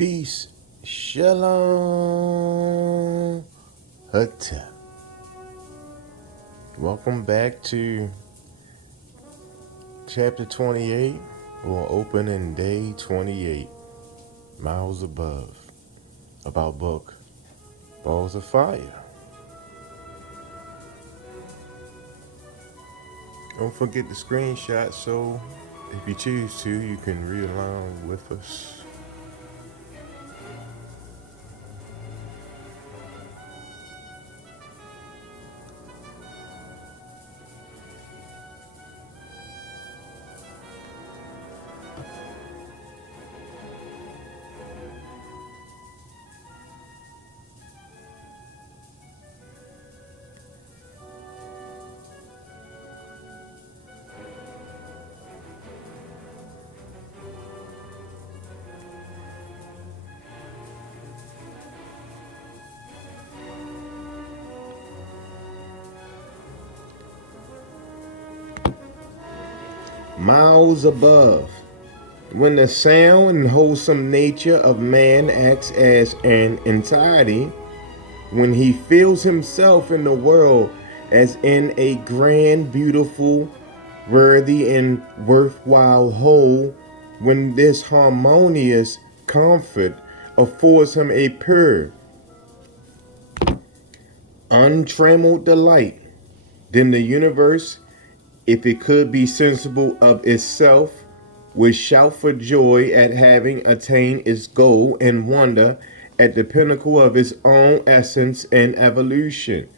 Peace. Shalom. Hata. Welcome back to chapter 28 or opening day 28. Miles above. About book Balls of Fire. Don't forget the screenshot so if you choose to, you can read along with us. Miles above. When the sound and wholesome nature of man acts as an entirety, when he feels himself in the world as in a grand, beautiful, worthy, and worthwhile whole, when this harmonious comfort affords him a pure, untrammeled delight, then the universe, if it could be sensible of itself, would shout for joy at having attained its goal and wonder at the pinnacle of its own essence and evolution.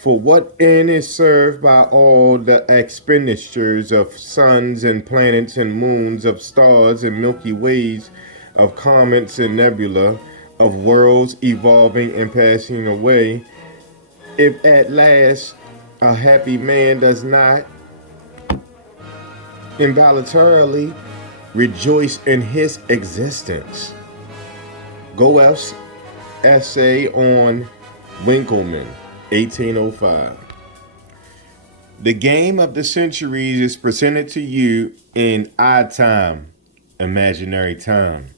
For what end is served by all the expenditures of suns and planets and moons, of stars and milky ways, of comets and nebula, of worlds evolving and passing away, if at last a happy man does not involuntarily rejoice in his existence? Goethe's essay on Winckelmann, 1805. The game of the centuries is presented to you in odd time, imaginary time.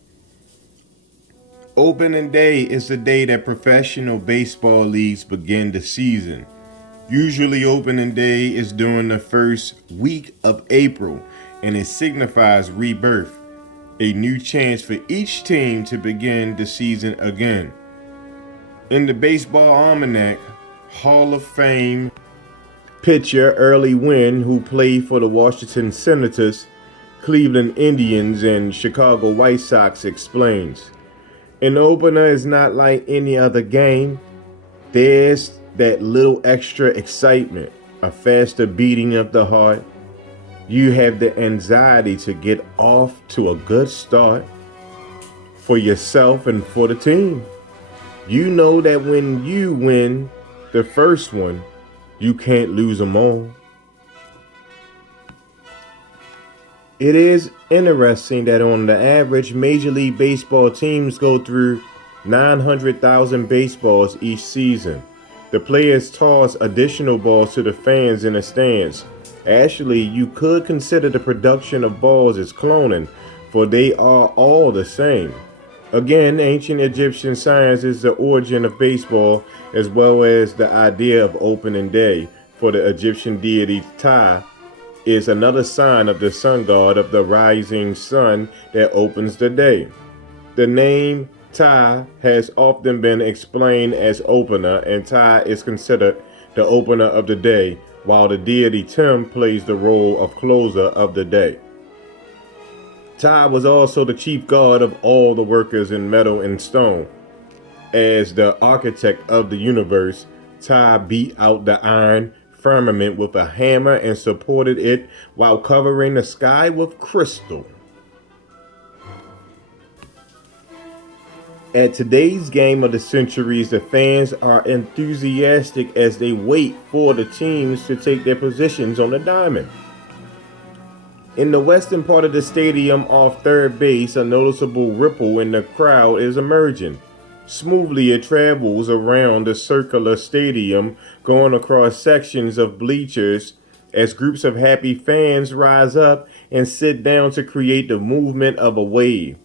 Opening day is the day that professional baseball leagues begin the season. Usually opening day is during the first week of April, and it signifies rebirth, a new chance for each team to begin the season again. In the Baseball Almanac, Hall of Fame pitcher Early Wynn, who played for the Washington Senators, Cleveland Indians, and Chicago White Sox, explains, "An opener is not like any other game. There's that little extra excitement, a faster beating of the heart. You have the anxiety to get off to a good start for yourself and for the team. You know that when you win the first one, you can't lose them all." It is interesting that on the average, Major League Baseball teams go through 900,000 baseballs each season. The players toss additional balls to the fans in the stands. Actually, you could consider the production of balls as cloning, for they are all the same. Again, ancient Egyptian science is the origin of baseball, as well as the idea of opening day, for the Egyptian deity Ptah is another sign of the sun god of the rising sun that opens the day. The name Ptah has often been explained as opener, and Ptah is considered the opener of the day, while the deity Tim plays the role of closer of the day. Ptah was also the chief god of all the workers in metal and stone. As the architect of the universe, Ptah beat out the iron firmament with a hammer and supported it while covering the sky with crystal. At today's game of the centuries, the fans are enthusiastic as they wait for the teams to take their positions on the diamond. In the western part of the stadium off third base, a noticeable ripple in the crowd is emerging. Smoothly it travels around the circular stadium, going across sections of bleachers as groups of happy fans rise up and sit down to create the movement of a wave.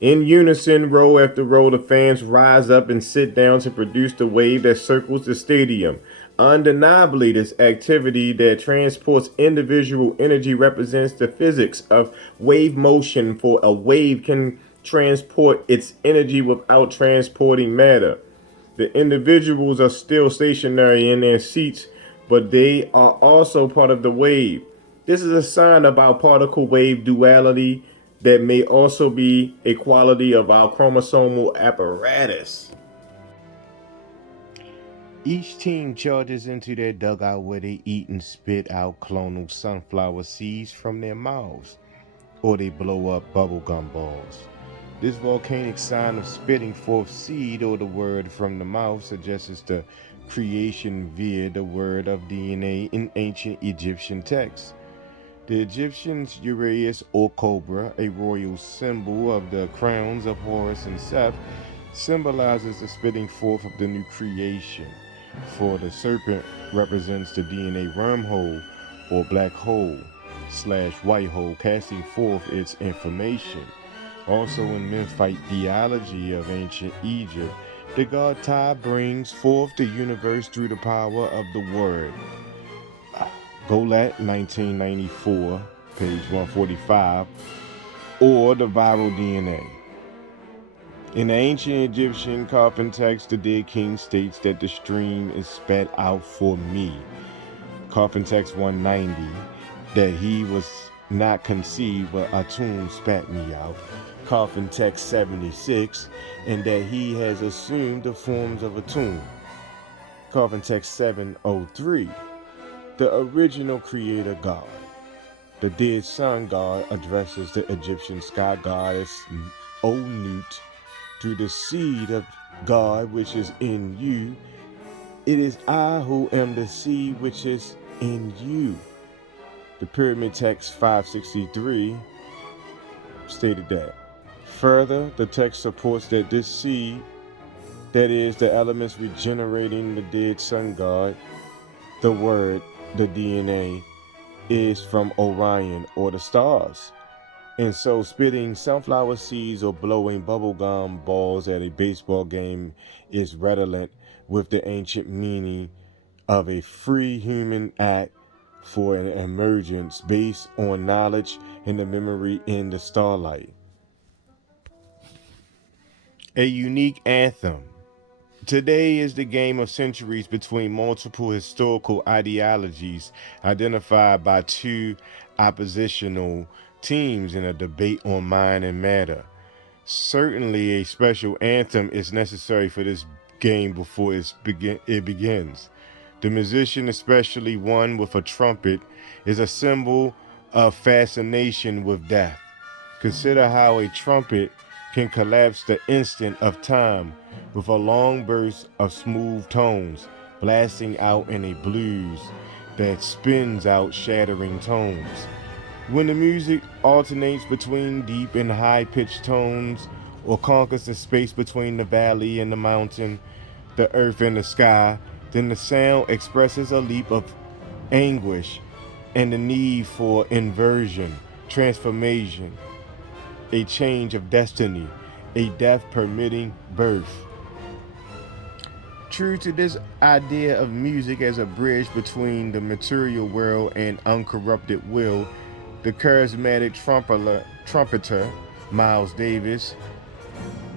In unison, row after row, the fans rise up and sit down to produce the wave that circles the stadium. Undeniably, this activity that transports individual energy represents the physics of wave motion, for a wave can transport its energy without transporting matter. The individuals are still stationary in their seats, but they are also part of the wave. This is a sign of our particle wave duality that may also be a quality of our chromosomal apparatus. Each team charges into their dugout where they eat and spit out clonal sunflower seeds from their mouths, or they blow up bubblegum balls. This volcanic sign of spitting forth seed or the word from the mouth suggests the creation via the word of DNA in ancient Egyptian texts. The Egyptians' Uraeus or cobra, a royal symbol of the crowns of Horus and Seth, symbolizes the spitting forth of the new creation, for the serpent represents the DNA wormhole or black hole / white hole, casting forth its information. Also in Memphite theology of ancient Egypt, the god Ptah brings forth the universe through the power of the word. Golat, 1994, page 145, or the viral DNA. In the ancient Egyptian coffin text, the dead king states that the stream is spat out for me. Coffin text 190, that he was not conceived, but Atum spat me out. Coffin text 76, and that he has assumed the forms of Atum. Coffin text 703, the original creator god. The dead sun god addresses the Egyptian sky goddess Onut through the seed of God which is in you. It is I who am the seed which is in you. The pyramid text 563 stated that. Further, the text supports that this seed, that is, the elements regenerating the dead sun god, the word, the DNA, is from Orion or the stars. And so spitting sunflower seeds or blowing bubblegum balls at a baseball game is redolent with the ancient meaning of a free human act for an emergence based on knowledge and the memory in the starlight. A unique anthem. Today is the game of centuries between multiple historical ideologies identified by two oppositional teams in a debate on mind and matter. Certainly a special anthem is necessary for this game before it begins. The musician, especially one with a trumpet, is a symbol of fascination with death. Consider how a trumpet can collapse the instant of time with a long burst of smooth tones, blasting out in a blues that spins out shattering tones. When the music alternates between deep and high-pitched tones, or conquers the space between the valley and the mountain, the earth and the sky, then the sound expresses a leap of anguish and the need for inversion, transformation, a change of destiny, a death permitting birth. True to this idea of music as a bridge between the material world and uncorrupted will, the charismatic trumpeter Miles Davis,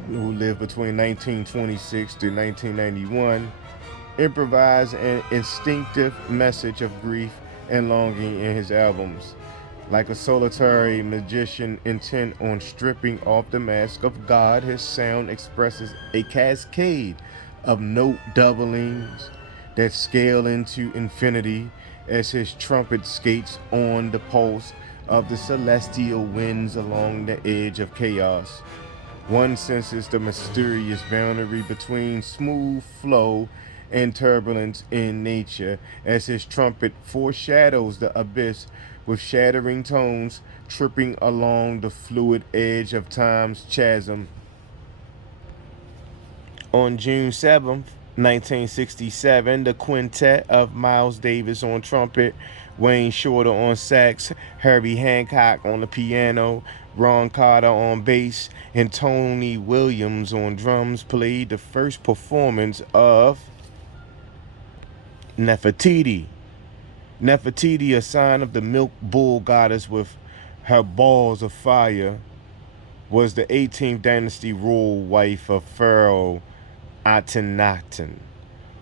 who lived between 1926 to 1991, improvised an instinctive message of grief and longing in his albums. Like a solitary magician intent on stripping off the mask of God, his sound expresses a cascade of note doublings that scale into infinity as his trumpet skates on the pulse of the celestial winds along the edge of chaos. One senses the mysterious boundary between smooth flow and turbulence in nature as his trumpet foreshadows the abyss with shattering tones tripping along the fluid edge of time's chasm. On June 7th, 1967, the quintet of Miles Davis on trumpet, Wayne Shorter on sax, Herbie Hancock on the piano, Ron Carter on bass, and Tony Williams on drums played the first performance of Nefertiti. Nefertiti, a sign of the milk bull goddess with her balls of fire, was the 18th dynasty royal wife of Pharaoh Akhenaten,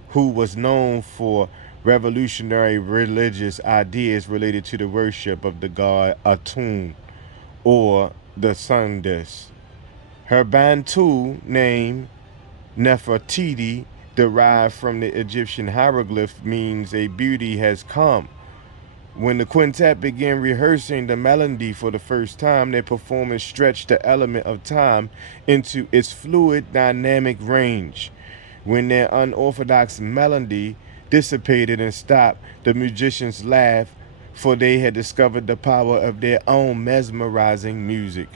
who was known for revolutionary religious ideas related to the worship of the god Atum, or the sun disk. Her Bantu name, Nefertiti, derived from the Egyptian hieroglyph, means a beauty has come. When the quintet began rehearsing the melody for the first time, their performance stretched the element of time into its fluid, dynamic range. When their unorthodox melody dissipated and stopped, the musicians laughed, for they had discovered the power of their own mesmerizing music.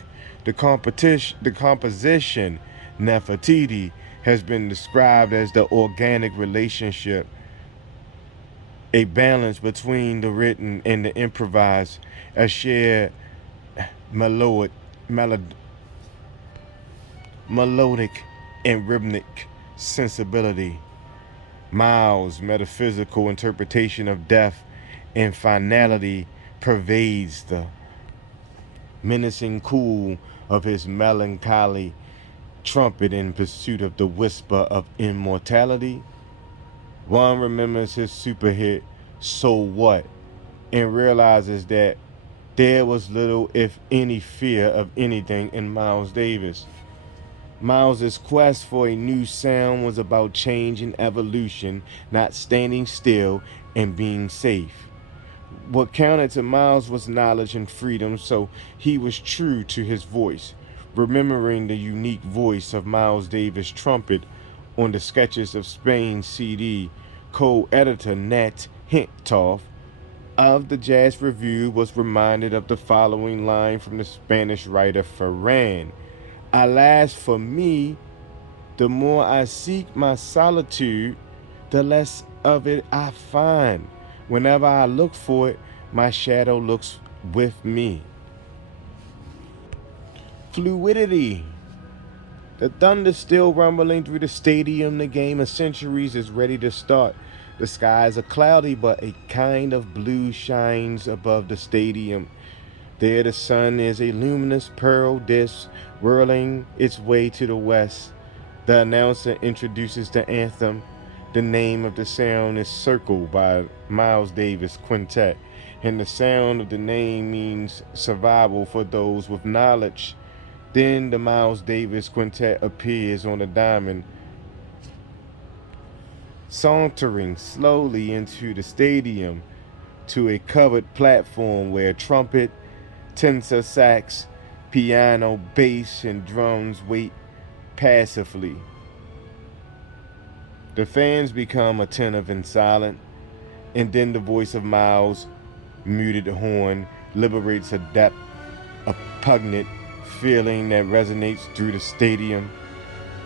The composition, Nefertiti, has been described as the organic relationship, a balance between the written and the improvised, a shared melodic and rhythmic sensibility. Miles' metaphysical interpretation of death and finality pervades the menacing cool of his melancholy trumpet in pursuit of the whisper of immortality. One remembers his super hit, So What, and realizes that there was little, if any, fear of anything in Miles Davis. Miles's quest for a new sound was about change and evolution, not standing still and being safe. What counted to Miles was knowledge and freedom, so he was true to his voice, remembering the unique voice of Miles Davis' trumpet on the Sketches of Spain CD. Co-editor Nat Hintoff of the Jazz Review was reminded of the following line from the Spanish writer Ferran. Alas for me, the more I seek my solitude, the less of it I find. Whenever I look for it, my shadow looks with me. Fluidity. The thunder still rumbling through the stadium. The game of centuries is ready to start. The skies are cloudy, but a kind of blue shines above the stadium. There the sun is a luminous pearl disk whirling its way to the west. The announcer introduces the anthem. The name of the sound is Circle by Miles Davis Quintet, and the sound of the name means survival for those with knowledge. Then the Miles Davis Quintet appears on the diamond, sauntering slowly into the stadium to a covered platform where trumpet, tenor sax, piano, bass, and drums wait passively. The fans become attentive and silent, and then the voice of Miles' muted horn liberates a depth of poignant feeling that resonates through the stadium.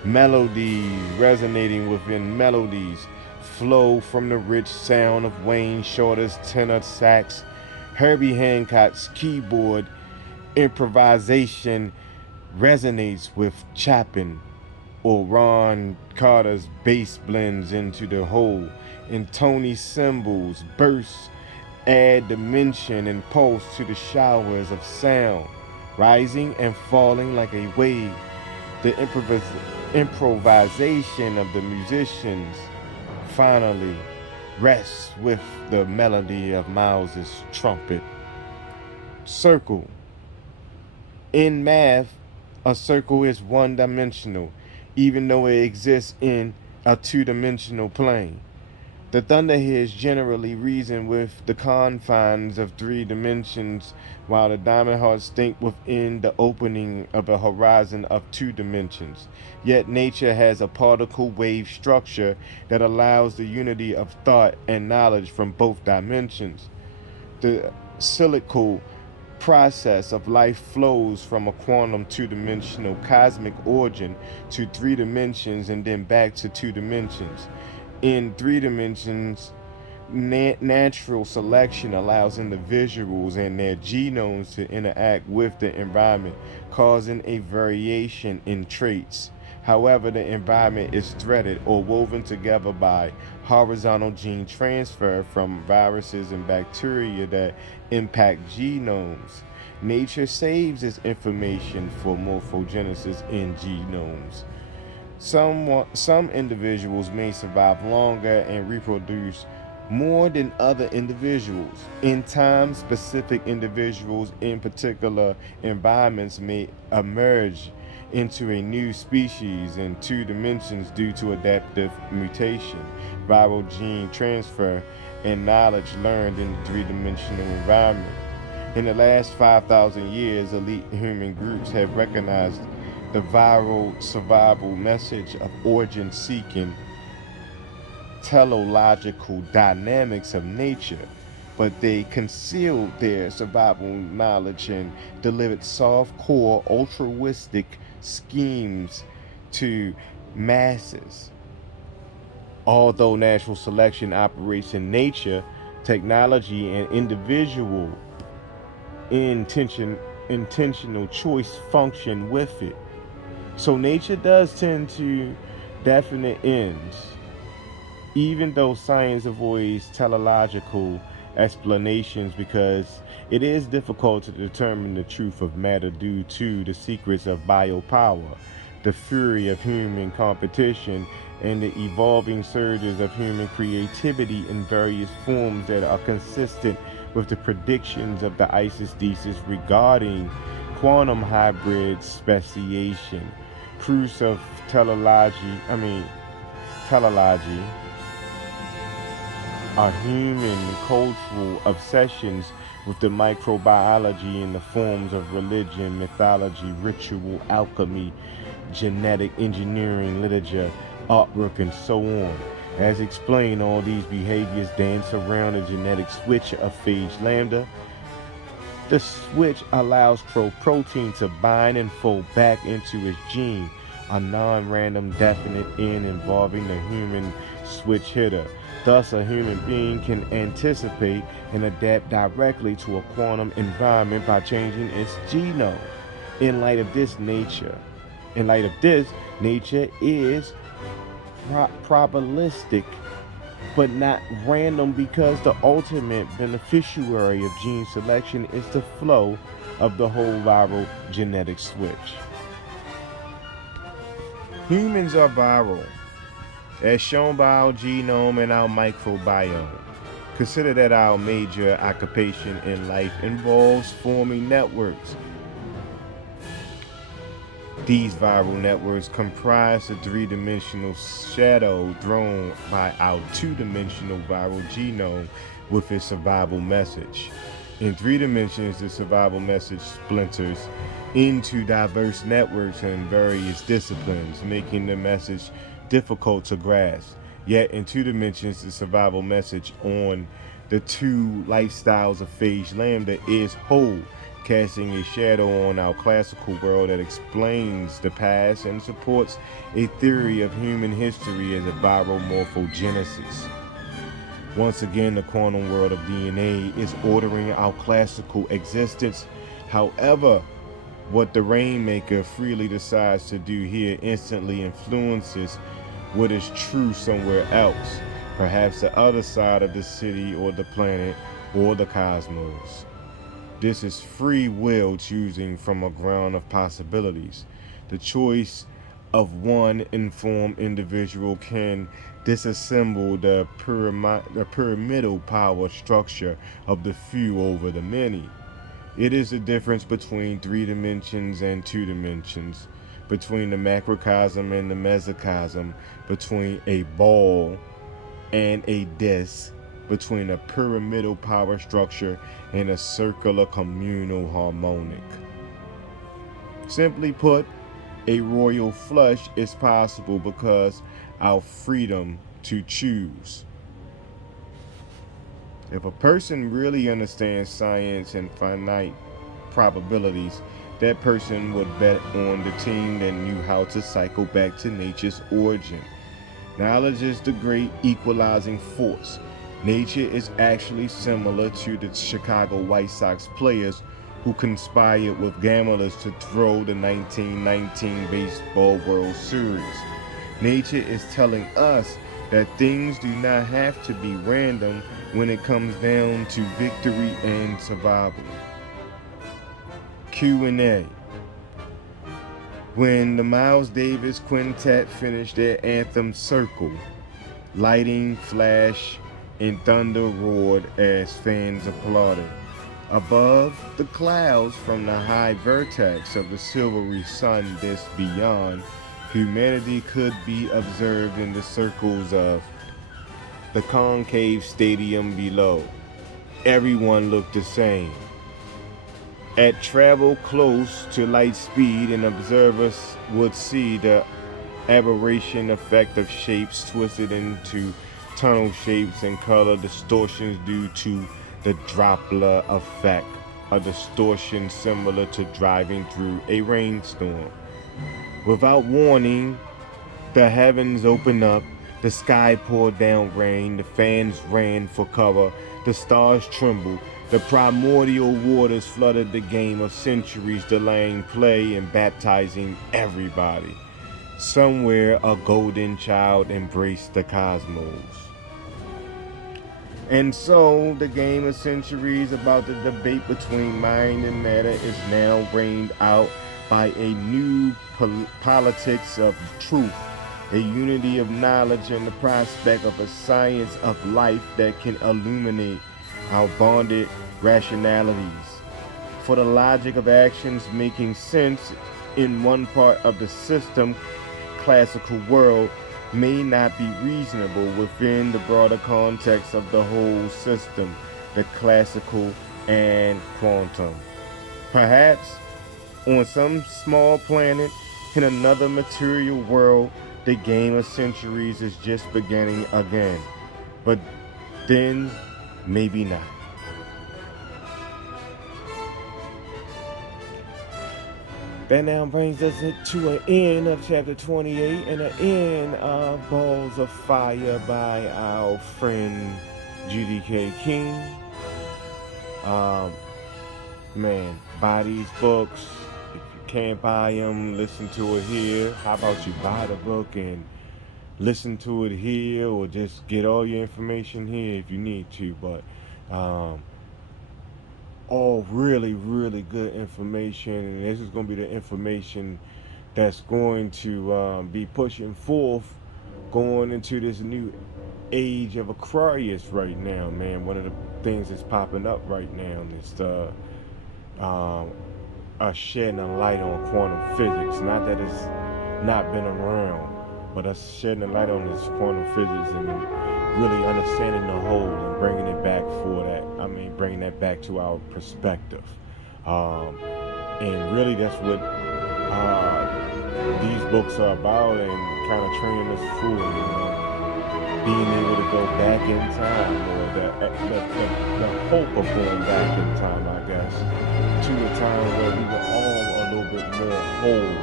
Melodies resonating within melodies flow from the rich sound of Wayne Shorter's tenor sax, Herbie Hancock's keyboard improvisation resonates with Chapin, or Ron Carter's bass blends into the whole, and Tony's cymbals bursts, add dimension and pulse to the showers of sound, rising and falling like a wave. The improvisation of the musicians finally rests with the melody of Miles's trumpet. Circle. In math, a circle is one-dimensional, even though it exists in a two-dimensional plane. The thunderheads generally reason with the confines of 3 dimensions, while the diamond hearts think within the opening of a horizon of 2 dimensions. Yet nature has a particle wave structure that allows the unity of thought and knowledge from both dimensions. The cyclical process of life flows from a quantum two-dimensional cosmic origin to 3 dimensions and then back to 2 dimensions. In 3 dimensions, natural selection allows individuals and their genomes to interact with the environment, causing a variation in traits. However, the environment is threaded or woven together by horizontal gene transfer from viruses and bacteria that impact genomes. Nature saves this information for morphogenesis in genomes. Some individuals may survive longer and reproduce more than other individuals. In time, specific individuals in particular environments may emerge into a new species in 2 dimensions due to adaptive mutation, viral gene transfer, and knowledge learned in the 3 dimensional environment. In the last 5,000 years, elite human groups have recognized the viral survival message of origin seeking teleological dynamics of nature, but they concealed their survival knowledge and delivered soft-core altruistic schemes to masses. Although natural selection operates in nature, technology and individual intentional choice function with it. So nature does tend to definite ends, even though science avoids teleological explanations because it is difficult to determine the truth of matter due to the secrets of biopower, the fury of human competition, and the evolving surges of human creativity in various forms that are consistent with the predictions of the ISIS thesis regarding quantum hybrid speciation. Proofs of teleology are human cultural obsessions with the microbiology in the forms of religion, mythology, ritual, alchemy, genetic engineering, literature, artwork, and so on. As explained, all these behaviors dance around the genetic switch of phage lambda. The switch allows protein to bind and fold back into its gene, a non-random definite end involving the human switch hitter. Thus, a human being can anticipate and adapt directly to a quantum environment by changing its genome. In light of this, nature is probabilistic but not random because the ultimate beneficiary of gene selection is the flow of the whole viral genetic switch. Humans are viral, as shown by our genome and our microbiome. Consider that our major occupation in life involves forming networks. These viral networks comprise the 3-dimensional shadow thrown by our 2-dimensional viral genome with its survival message. In 3 dimensions, the survival message splinters into diverse networks and various disciplines, making the message difficult to grasp. Yet in 2 dimensions, the survival message on the 2 lifestyles of phage lambda is whole, casting a shadow on our classical world that explains the past and supports a theory of human history as a viral morphogenesis. Once again, the quantum world of DNA is ordering our classical existence. However, what the Rainmaker freely decides to do here instantly influences what is true somewhere else, perhaps the other side of the city or the planet or the cosmos. This is free will choosing from a ground of possibilities. The choice of one informed individual can disassemble the pyramidal power structure of the few over the many. It is the difference between 3 dimensions and 2 dimensions, between the macrocosm and the mesocosm, between a ball and a disc, between a pyramidal power structure and a circular communal harmonic. Simply put, a royal flush is possible because our freedom to choose. If a person really understands science and finite probabilities, that person would bet on the team that knew how to cycle back to nature's origin. Knowledge is the great equalizing force. Nature is actually similar to the Chicago White Sox players who conspired with gamblers to throw the 1919 Baseball World Series. Nature is telling us that things do not have to be random when it comes down to victory and survival. Q&A. When the Miles Davis Quintet finished their anthem Circle, lightning flashed and thunder roared as fans applauded. Above the clouds from the high vertex of the silvery sun this beyond, humanity could be observed in the circles of the concave stadium below. Everyone looked the same. At travel close to light speed, an observer would see the aberration effect of shapes twisted into tunnel shapes and color distortions due to the Doppler effect, a distortion similar to driving through a rainstorm. Without warning, the heavens opened up, the sky poured down rain, the fans ran for cover, the stars trembled, the primordial waters flooded the game of centuries, delaying play and baptizing everybody. Somewhere a golden child embraced the cosmos. And so the game of centuries about the debate between mind and matter is now reigned out by a new politics of truth, a unity of knowledge and the prospect of a science of life that can illuminate our bonded rationalities. For the logic of actions making sense in one part of the system, classical world, may not be reasonable within the broader context of the whole system, the classical and quantum. Perhaps on some small planet in another material world, the game of centuries is just beginning again. But then, maybe not. That now brings us to an end of chapter 28 and an end of Balls of Fire by our friend Judy K. King. Man, buy these books. If you can't buy them, listen to it here. How about you buy the book and listen to it here, or just get all your information here if you need to. But all really, really good information, and this is going to be the information that's going to be pushing forth going into this new age of Aquarius right now, man. One of the things that's popping up right now is us shedding a light on quantum physics. Not that it's not been around, but us shedding a light on this quantum physics and really understanding the whole and bringing it back bringing that back to our perspective. And really that's what these books are about, and kind of training us for, being able to go back in time, or the hope of going back in time, I guess, to a time where we were all a little bit more whole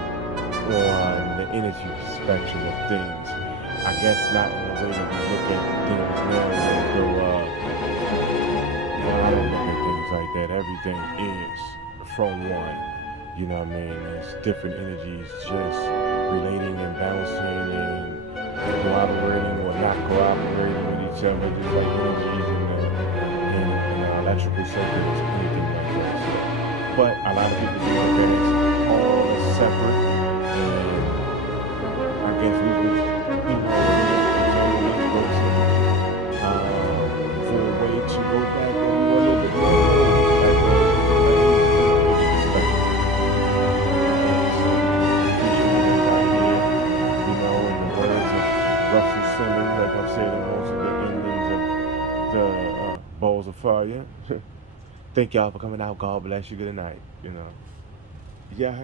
on the energy spectrum of things. I guess not in the way that we look at things now, as though, I don't look at things like that. Everything is from one, you know what I mean? It's different energies just relating and bouncing and cooperating or not cooperating with each other, just like energies in electrical circuits, anything like that. So, but a lot of people do look at it all as separate, and I guess we would, examine these books for a way to go back when we were a little bit more Russell Simmons, like I've said in most of the endings of the Balls of Fire. Thank y'all for coming out. God bless you. Good night. Yeah.